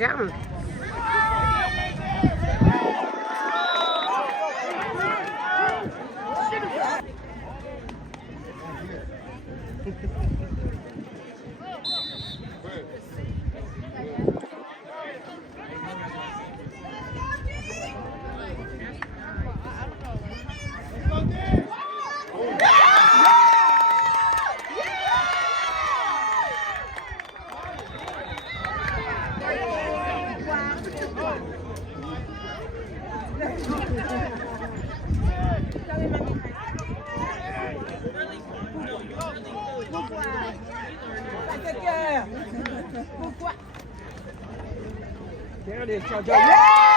down. There it is, Jojo. Yeah!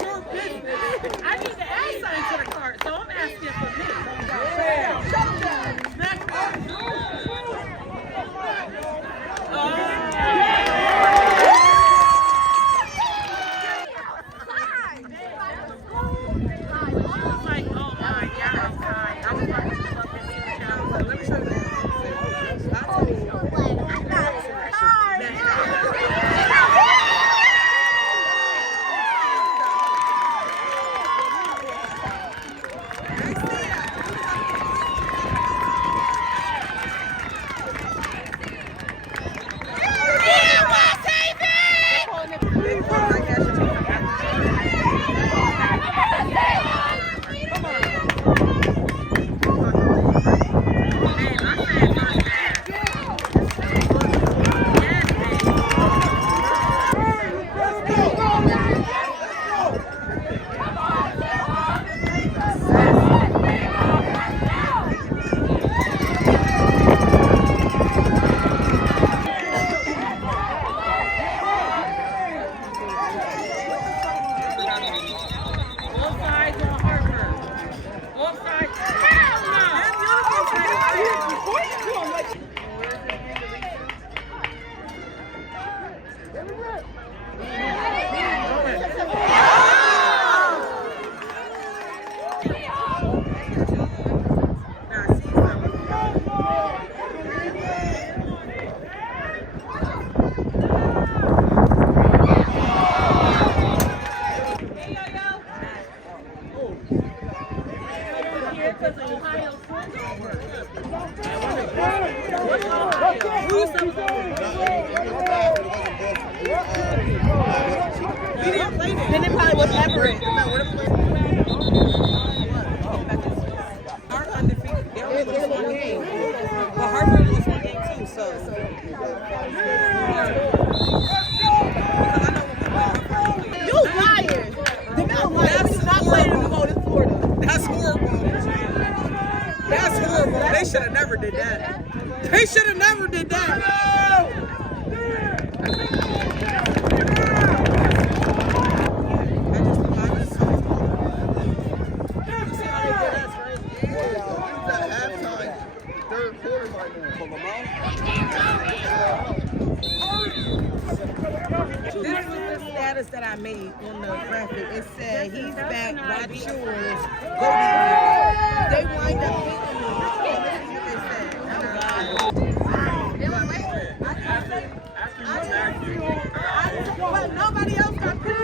your business? I need to add something to the cart, so I'm asking for me. Both sides on Hartford. Both sides. Then it probably was Everett. Our undefeated. They only lost one game. But Hartford lost one game too, so. You liars! The Mount Lions is not playing in the Golden Florida. That's horrible. That's horrible. They should have never did that. They should have never did that. This is the status that I made on the graphic. It said he's back, watch yours, go to They wind up beating me. But nobody else got put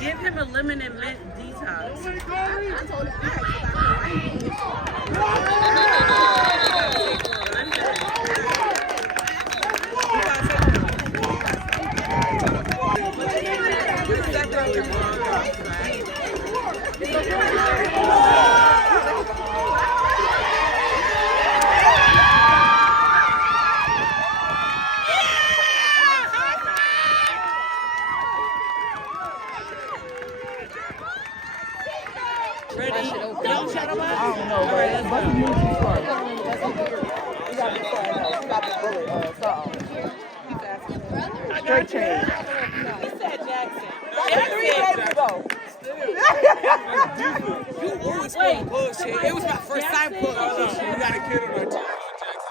Give him a lemon and mint detox. I told him Ready? Don't shut him up. I don't know, but let's move too far. You got to straight chain. He said Jackson. That's 3 days ago. You always playing bullshit. It was my first time putting bullshit. You got a kid on our team.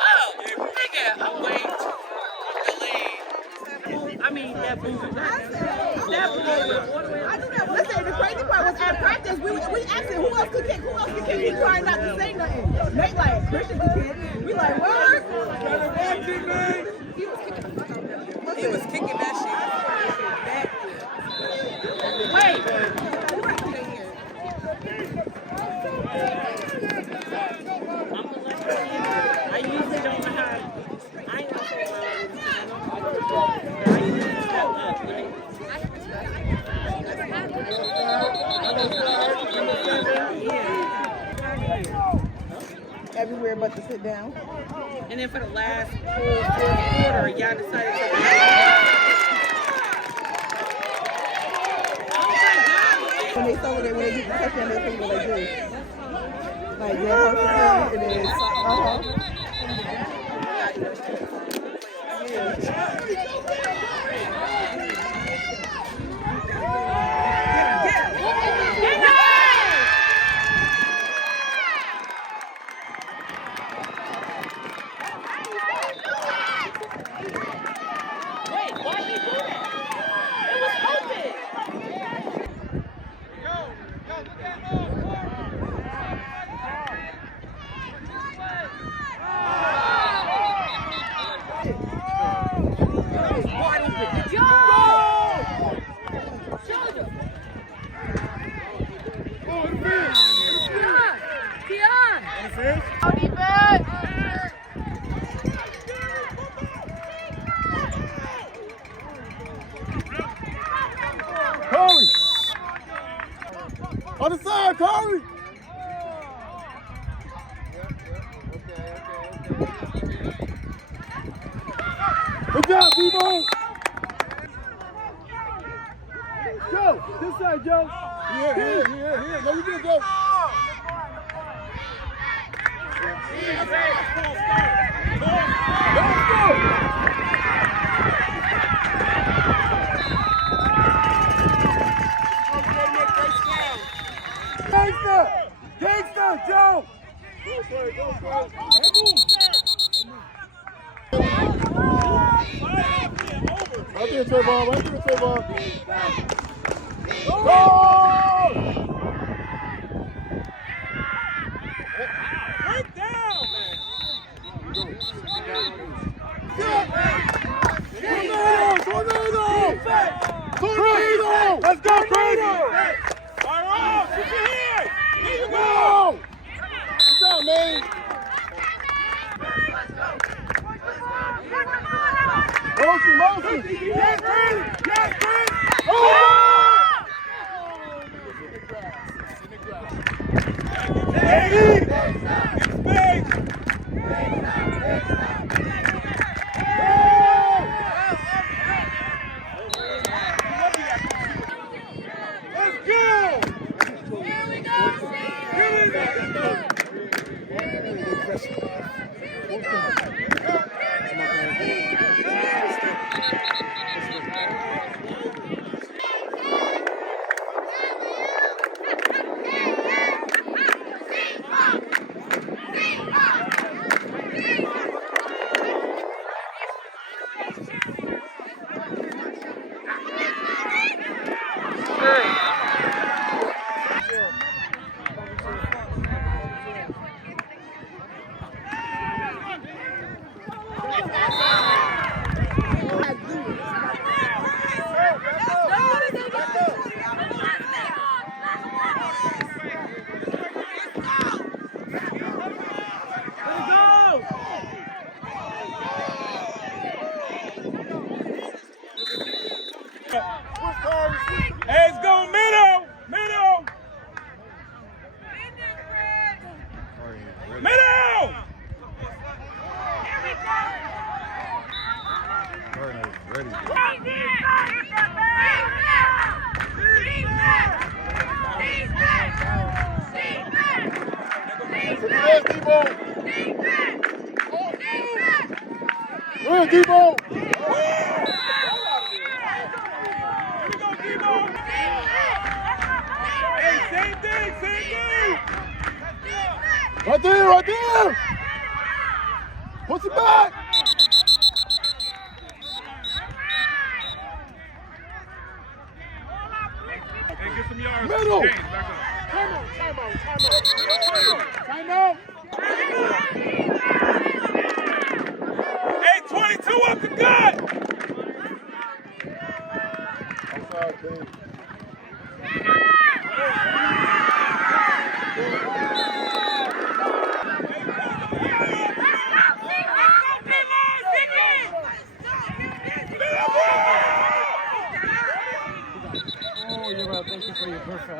Oh, nigga, I'm late. I mean, that boo. That boo. I knew that. Listen, the crazy part was at practice, we asked him who else could kick, He trying not to say nothing. Nate like, Christian could kick. We like, what? He was kicking that shit. Wait. I usually don't know how. I ain't gonna say Everywhere but to sit down. And then for the last fourth quarter, y'all decided to. Oh my God! When they sold it, when they get the touchdown, they think what they do. Like, yeah, Hartford, and then, On the side, Corey! Good job, Debo! Joe, this side, Joe. Here. No, you good, Joe. Let's go! Gangster, Joe! Right there, Trayvon. Right there, Trayvon. Go! Break down, man. Tornado! Let's go, Crazy! Fire off! Keep your hands! Here you go! Good job, man. Motion! Yes, Brandon! Yes, Brandon! Oh! Lady! Space! Let's go! Here we go! Let's go, middle! Middle! Middle! Where's Debo? Right there! Push it back! Hey, get some yards. Middle! Time out! Hey, 22 up the gut! Outside, King. Thank you for your perfect